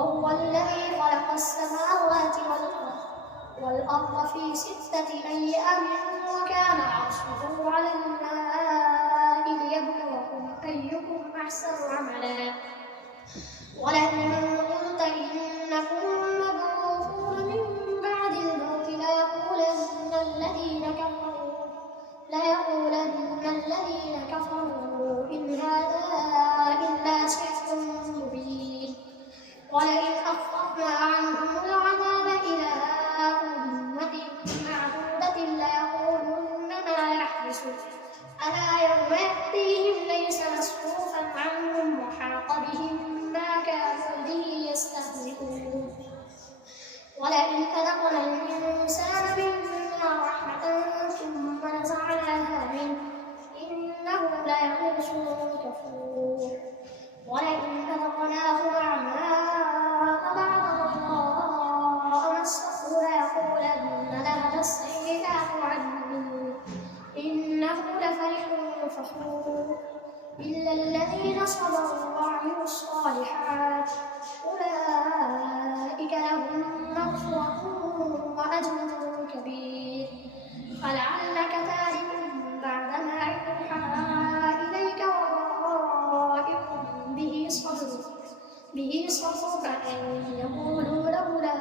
وهو الذي خلق السماوات والأرض في 6 أيام وكان عرشه على الماء ليبلوكم أيكم أحسن عملا ولئن قلت إنكم مبعوثون من بعد الموت ليقولن الذين كفروا إن هذا إلا سحر مبين ولئن أخرنا عنهم العذاب إلى أمة معدودة ليقولن ما يحبسه ألا يوم يأتيهم ليس مصروفا عنهم وحاق بهم ما كانوا به يستهزئون ولئن أذقنا الإنسان منا رحمة ثم نزعناها منه إنه ليئوس كفور ولئن أذقناه نعماء بعد ضراء مسه ليقولن ذهب السيئات عني إنه لفرح فخور إلا الذين صبروا وعملوا الصالحات أولئك لهم مغفرة وأجر كبير فلعلك تارك بعد ما يوحى إليك وضائق به صدرك أن يقولوا لولا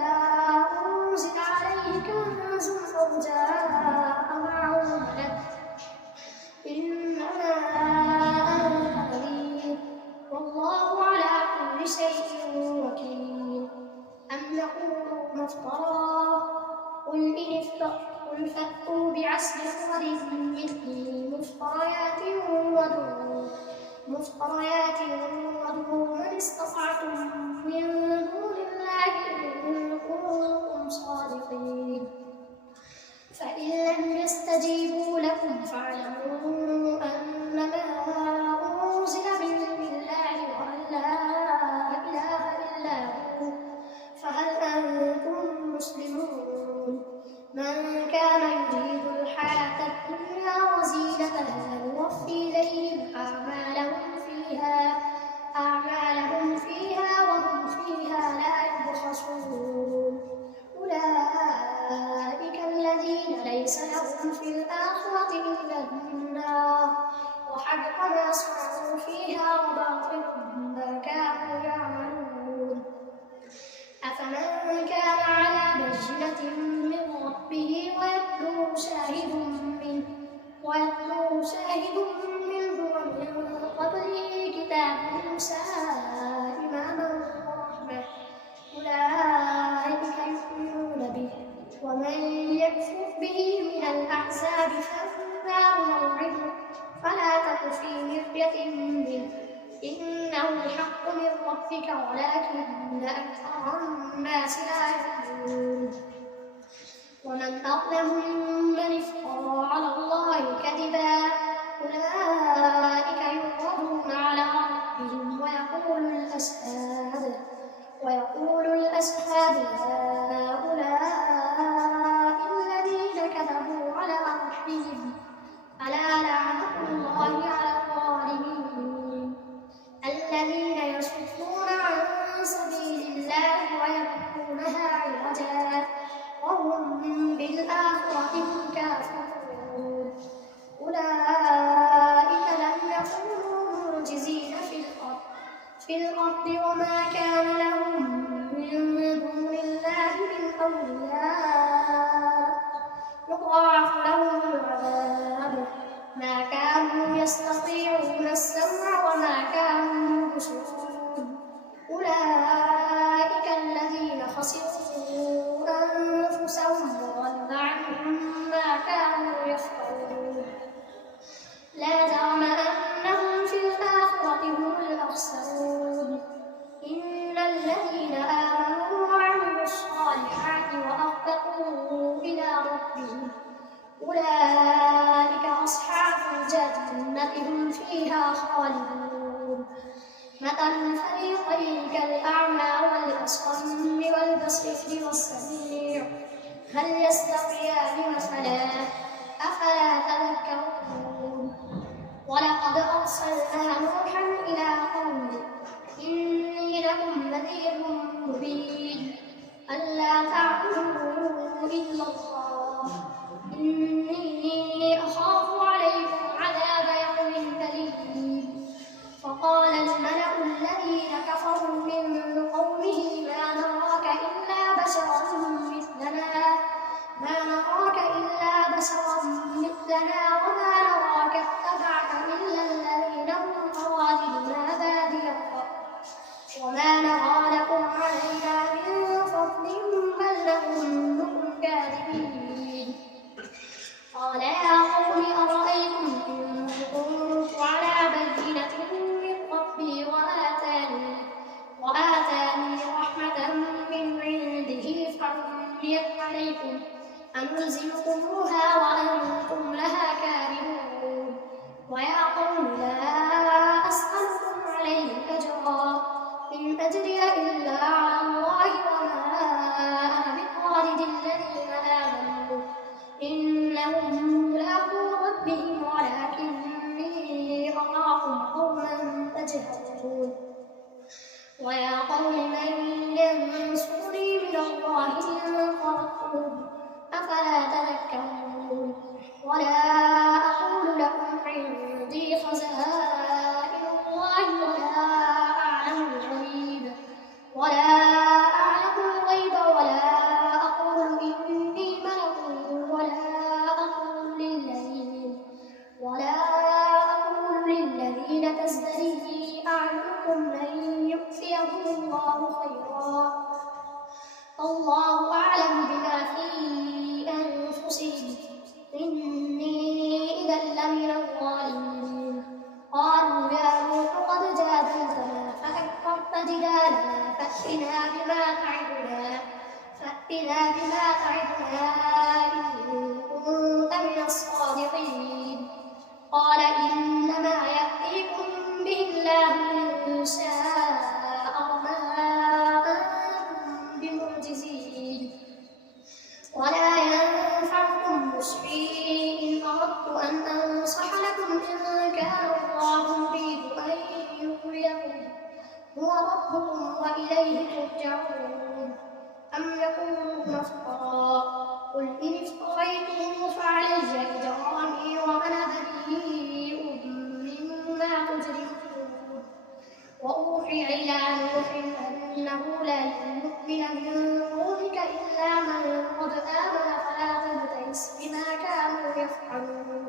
أنزل عليه كنز أو جاء معه ملك إنما أنت نذير والله على كل شيء وكيل أم يقولون افتراه قل فأتوا بعشر سور مثله مفتريات وادعوا من استطعتم من دون الله إن كنتم صادقين فإن لم يستجيبوا لكم فاعلموا أنما أنزل بعلم الله وأن لا إله إلا هو فهل أنتم مسلمون من كان يريد الحياة الدنيا وزينتها نوفي إليهم أعمالهم فيها وهم فيها لا يبخسون أولئك الذين ليس لهم في الآخرة إلا النار وحبط ما صنعوا فيها وباطل ما كانوا يعملون أفمن كان على بينة من ربه ويتلوه شاهد منه ومن قبله كتاب موسى إماما ورحمة أولئك يؤمنون به ومن يكفر به من الأحزاب فالنار موعده فلا تك في مرية منه إنه الحق من ربك ولكن أكثر الناس لا يؤمنون ومن أظلم ممن افترى على الله كذبا أولئك يعرضون على ربهم ويقول الأشهاد هؤلاء الذين كذبوا على ربهم ألا لعنة الله على الظالمين الذين يصدون عن سبيل الله ويبغونها عوجا وهم بالآخرة هم كافرون أولئك لم يكونوا معجزين في الأرض وما كان لهم من دون الله من أولياء يضاعف لهم العذاب ما كانوا يستطيعون السمع وما كانوا يبصرون أولئك الذين خسروا أنفسهم وضل عنهم ما كانوا يفترون لا جرم أنهم في الآخرة هم الأخسرون إن الذين آمنوا وعملوا الصالحات وأخبتوا إلى ربهم أولئك أصحاب الجنة هم فيها خالدون مثل الفريقين كالأعمى والأصم والبصير والسميع هل يستويان مثلا أفلا تذكرون ولقد أرسلنا نوحا إلى قومه إني إني لكم نذير مبين ألا تعبدوا إلا الله إني أخاف عليكم عذاب يوم أليم. فقال الملأ الذين كفروا من قومه ما نراك إلا بشرا مثلنا وما نراك اتبعك إلا الذين هم أرادلنا بادي الرأي وما نرى لكم علينا من فضل بل نظنكم كاذبين. قال يا قوم أرأيتم إن كنت على بينة من ربي وآتاني رحمة من عنده فعميت عليكم أنلزمكموها وأنتم لها كارهون. ويا قوم لا أسألكم عليه أجرا إن أجري إلا على الله وما أنا بطارد الذين آمنوا إنهم ملاقو ربهم ولكني أراكم قوما تجهلون. ويا قوم من ينصرني من الله إن طردتم أفلا تذكرون. ولا أقول لكم عندي خزائن الله ولا أعلم الغيب ولا أقول إني ملك ولا أقول للذين تزدري أعينكم لن يؤتيهم الله خيرا الله أعلم بما في أنفسهم إني إذا لمن الظالمين. قالوا يا نوح قد جادلتنا فأكثرت جدالنا فأتنا بما تعدنا إن كنت من الصادقين. قال إنما يأتيكم به الله إن شاء وما أنتم بمعجزين. ولا ينفعكم نصحي إن أردت أن أنصح لكم إن كان الله يريد أن يغويكم هو ربكم وإليه ترجعون. أم يقولون افترى قل إن افتريته فعلي إجرامي وأنا بريء مما تجرمون. وأوحي إلى نوح أنه لن يؤمن من قومك إلا من قد آمن فلا تبتئس بما كانوا يفعلون.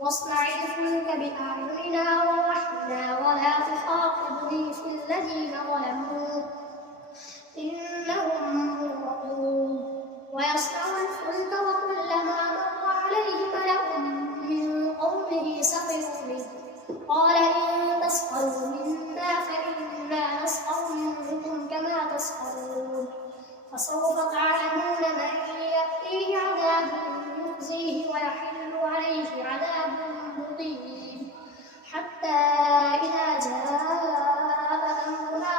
واصنع الفلك بأعيننا ووحينا ولا تخاطبني في الذين ظلموا إنهم مغرقون. ويصنع الفلك وكلما مر عليه ملأ من قومه سخروا منه قال إن تسخروا منا فإنا نسخر منكم كما تسخرون. فسوف تعلمون من يأتيه عذاب يخزيه ويحل عليه عذاب مقيم. حتى إذا جاء أمرنا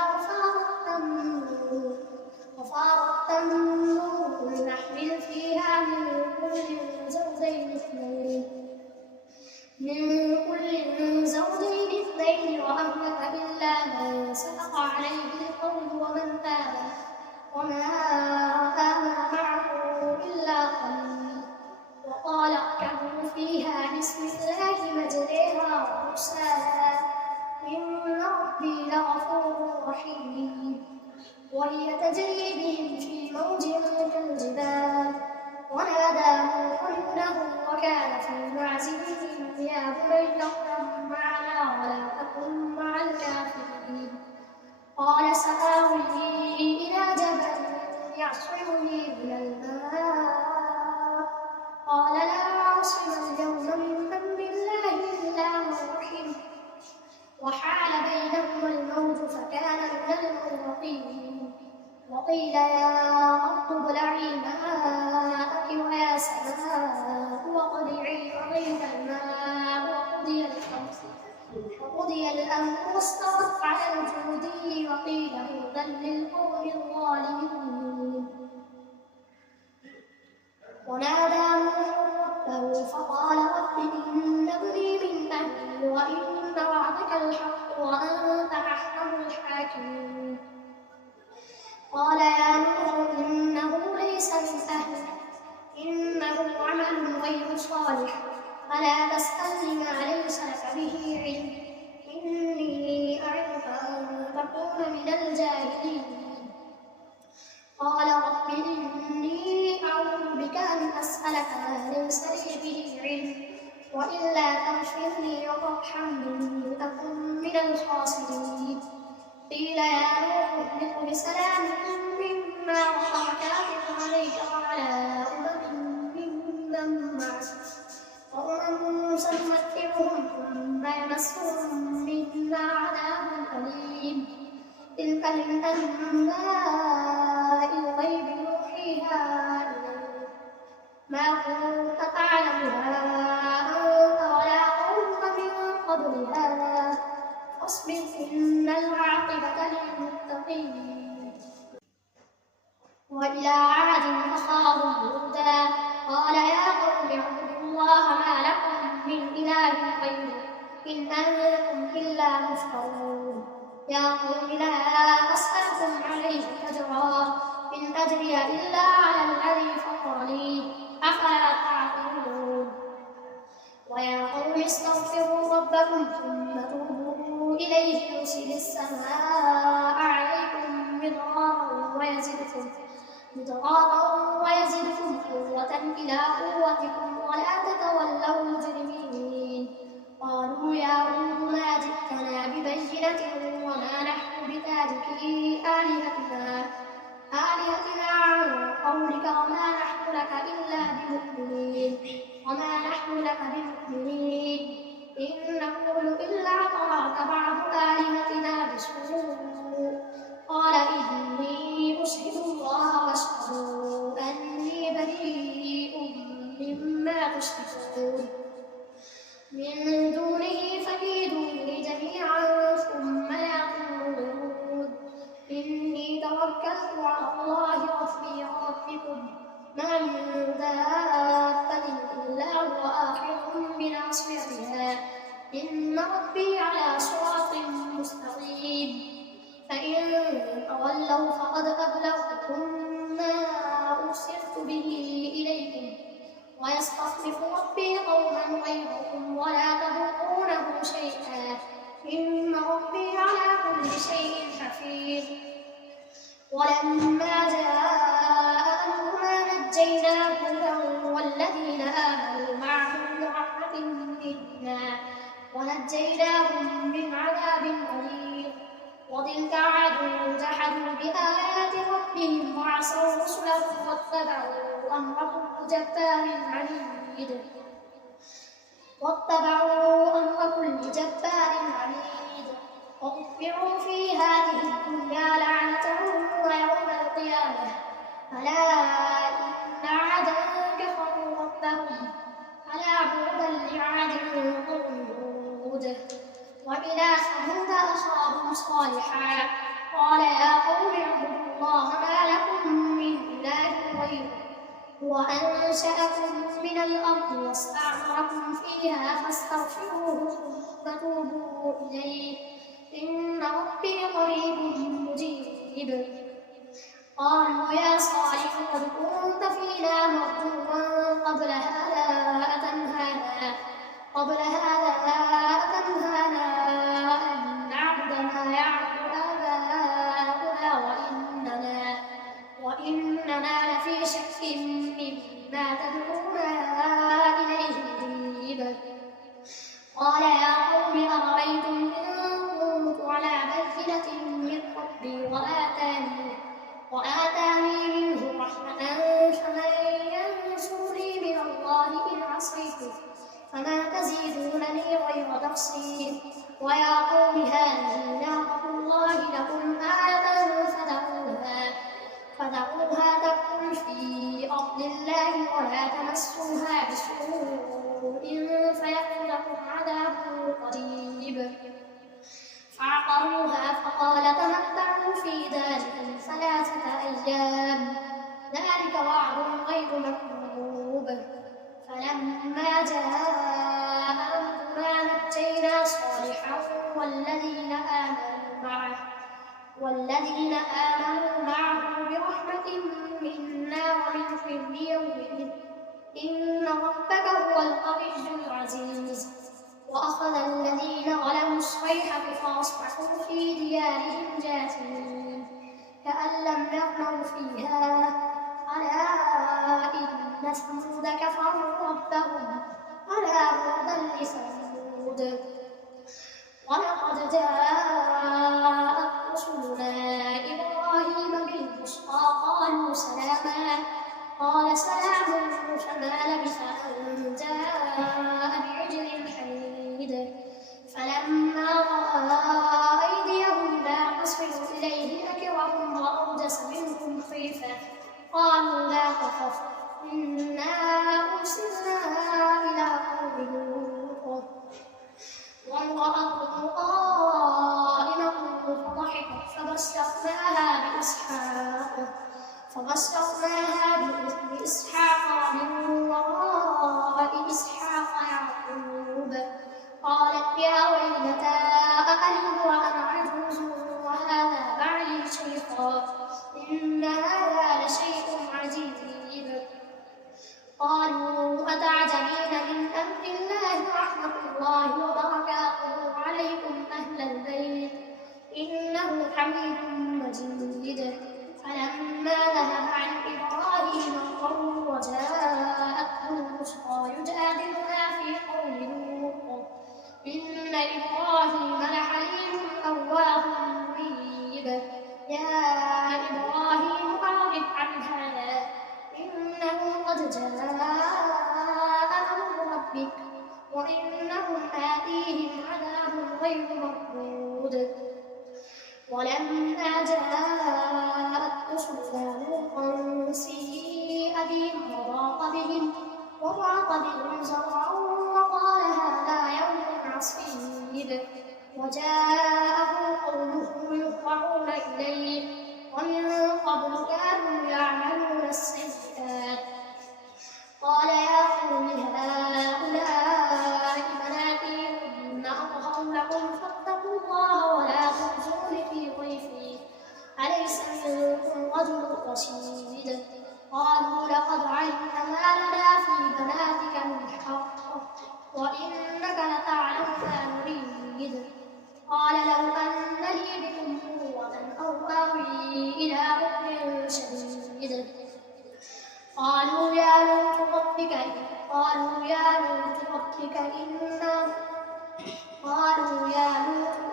وفارت النور نحمل فيها من كل زوجين اثنين وأهلك إلا من سبق عليه القول ومن آمن وما آمن معه إلا قليل. وقال اركبوا فيها بسم الله مجريها ومرساها إن ربي لغفور رحيم. وهي تجري بهم في موج كالجبال ونادى نوح ابنه وكان في معزل يا بني اركب معنا ولا تكن مع الكافرين. قال سآوي إلى جبل يعصمني من الماء قال لا عاصم اليوم من أمر الله إلا من رحم وحال بينهما الموج فكان من المغرقين. وقيل يا أرض ابلعي ماءك ويا سماء واقلعي وغيض الماء وقضي الأمر واستوت على الجودي وقيل بعدا للقوم الظالمين. ونادى نوح ربه فقال رب إن ابني من أهلي وإن وعدك الحق وأنت أحكم الحاكمين. وإلا تغفر لي وترحمني أكن من الخاسرين. قيل يا نوح اهبط بسلام منا وبركات عليك وعلى ممن معك سنمتعهم ثم يمسهم منا عذاب أليم. تلك من أنباء الغيب نوحيها إليك ما كنت تعلمها أنت ولا قومك من قبل هذا فاصبر إن العاقبة للمتقين. وإلى عاد أخاهم هودا قال يا قوم اعبدوا الله ما لكم من إله غيره إن أنتم إلا مفترون. يا قوم لا أسألكم عليه أجرا إن أجري إلا على الذي فطرني أفلا تعقلون. ويا قوم استغفروا ربكم ثم توبوا إليه يرسل السماء عليكم مدرارا ويزدكم قوة إلى قوتكم ولا تتولوا مجرمين. قالوا يا هود ما جئتنا ببينة وما نحن بتاركي آلهتنا عن قولك وما نحن لك بمؤمنين إن نقول إلا اعتراك بعض آلهتنا بسوء. قال إني أشهد الله واشهدوا أني بريء مما تشركون من دونه فكيدوني جميعا ثم لا تنظرون. إني توكلت على الله ربي وربكم ما من دابة إلا هو آخذ بناصيتها إن ربي على صراط مستقيم. فإن تولوا فقد أبلغتكم ما أرسلت به إليكم ويستخلف ربي قوما غيركم ولا تضرونه شيئا إن ربي على كل شيء حفيظ. ولما جاء أمرنا نجينا هودا والذين آمنوا معه برحمة منا ونجيناهم من عذاب غليظ. وتلك عاد جحدوا بآيات ربهم وعصوا رسله واتبعوا أمر كل جبار عنيد وأتبعوا في هذه الدنيا لعنة ويوم القيامة ألا إن عادا كفروا ربهم ألا بعدا لعاد قوم هود. وإلى ثمود أخاهم صالحا قال يا قوم اعبدوا الله ما لكم من إله غيره هو أنشأكم من الأرض واستعمركم فيها فاستغفروه ثم توبوا إليه إن ربي قريب مجيب. قالوا يا صالح قد كنت فينا مرجوا قبل هذا أتنهانا أن نعبد ما يعبد آباؤنا وإننا لفي شك مما تدعونا إليه مريب. قال يا قوم أرأيتم إن كنت على بينة من ربي وآتاني منه رحمة فمن ينصرني من الله إن عصيته فما تزيدونني غير تقصير. ويا قوم هذه ناقة الله لكم آية فدعوها تكن في أرض الله ولا تمسوها بسوء فيأخذكم عذاب قريب. فعقروها فقال تمتعوا في داركم 3 أيام ذلك وعد غير مكذوب. فلما جاء أمرنا نجينا صالحا والذين آمنوا معه برحمة منا ومن خزي يومئذ إن ربك هو القوي العزيز. وأخذ الذين ظلموا الصيحة فأصبحوا في ديارهم جاثمين كأن لم يغنوا فيها ألا إن ثمود كفروا ربهم ألا فجعلناها بعدا لثمود ولقد جاءت رسلنا إبراهيم بالبشرى قالوا سلاما قال سلام فما لبث أن جاء بعجل حنيذ فلما رأى أيديهم لا تصل إليه نكرهم وأوجس منهم خيفة قالوا لا تخف إنا أرسلنا إلى قوم لوط وامرأته قائمة فضحكت فبشرناها بإسحاق ومن وراء إسحاق يعقوب قالت يا ويلتى أألد وأنا عجوز وهذا بعلي شيخا إن هذا لشيء عجيب قالوا أتعجبين من أمر الله رحمة الله وبركاته عليكم أهل البيت إنه حميد مجيد فلما ذهب عن إبراهيم القوم وجاءته البشرى يجادلنا في قوم لوط إن إبراهيم لحليم أواه منيب يا إبراهيم أعرض عن هذا إنه قد جاء أمر ربك وإنهم آتيهم عذاب غير مردود ولما جاءت رسلنا لوطا سيء بهم وضاق بهم زرعا وقال هذا يوم عصيب وجاءه قومه يهرعون إليه ومن قبل كانوا يعملون السيئات قال يا قوم هؤلاء بناتي هن أطهر لكم فاتقوا الله ولا تخزون في ضيفي أليس منكم رجل رشيد قالوا لقد علمت ما لنا في بناتك من حق وإنك لتعلم ما نريد قال لو أن لي بكم قوة أو آوي إلى ركن شديد قالوا يا لوط ربك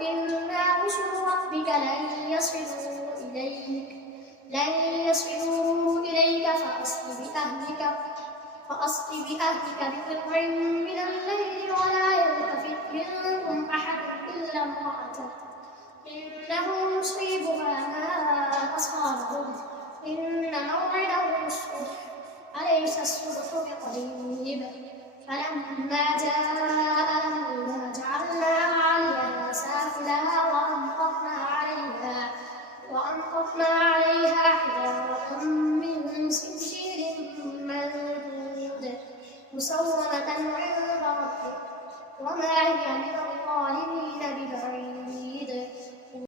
إنا رسل ربك لن يصلوا إليك فأسر بأهلك بقطع من الليل ولا يلتفت منكم أحد إلا امرأتك إنه مصيبها ما أصابهم إن موعدهم الصبح أليس الصبح بقريب فلما جاء أمرنا جعلنا عاليها سافلها وأمطرنا